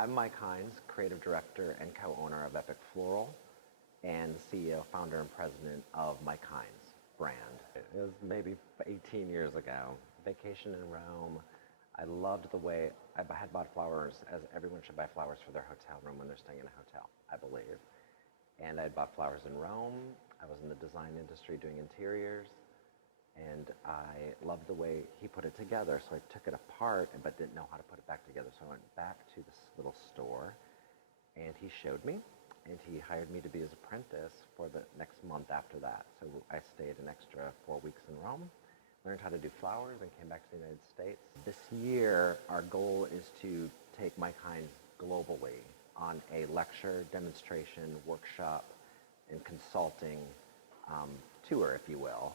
I'm Mike Hines, creative director and co-owner of Epoch Floral and CEO, founder, and president of Mike Hines brand. It was maybe 18 years ago. Vacation in Rome. I loved the way I had bought flowers, as everyone should buy flowers for their hotel room when they're staying in a hotel, I believe. And I had bought flowers in Rome. I was in the design industry doing interiors. And I loved the way he put it together, so I took it apart but didn't know how to put it back together. So I went back to this little store, and he showed me, and he hired me to be his apprentice for the next month after that. So I stayed an extra 4 weeks in Rome, learned how to do flowers, and came back to the United States. This year, our goal is to take Mike Hines globally on a lecture, demonstration, workshop, and consulting tour, if you will.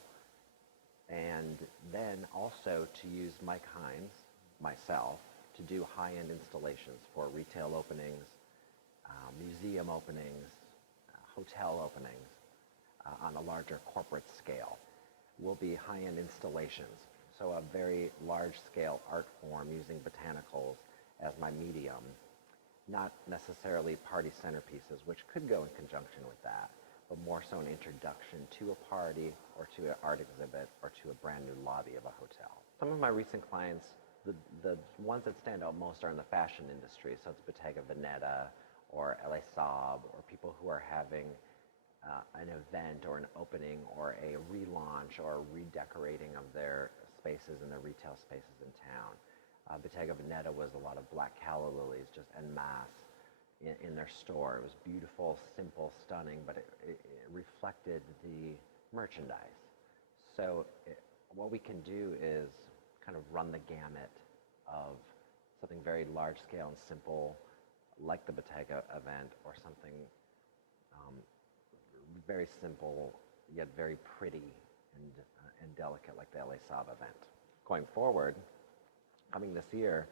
And then also to use Mike Hines, myself, to do high-end installations for retail openings, museum openings, hotel openings on a larger corporate scale. Will be high-end installations, so a very large-scale art form using botanicals as my medium, not necessarily party centerpieces, which could go in conjunction with that, but more so an introduction to a party or to an art exhibit or to a brand new lobby of a hotel. Some of my recent clients, the ones that stand out most are in the fashion industry, so it's Bottega Veneta or LA Saab, or people who are having an event or an opening or a relaunch or a redecorating of their spaces and their retail spaces in town. Bottega Veneta was a lot of black calla lilies just en masse in their store. It was beautiful, simple, stunning, but it reflected the merchandise. So what we can do is kind of run the gamut of something very large scale and simple, like the Bottega event, or something very simple yet very pretty and delicate, like the LA Saab event. Going forward, coming this year,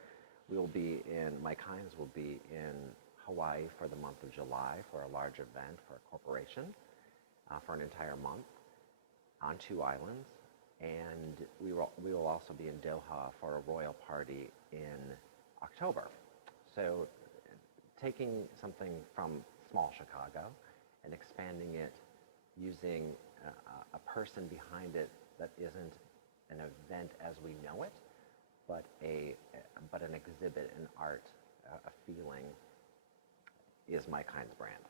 Mike Hines will be in Hawaii for the month of July for a large event for a corporation for an entire month on 2 islands. And we will also be in Doha for a royal party in October. So taking something from small Chicago and expanding it using a person behind it that isn't an event as we know it, but an exhibit, an art, a feeling, is Mike Hines' brand.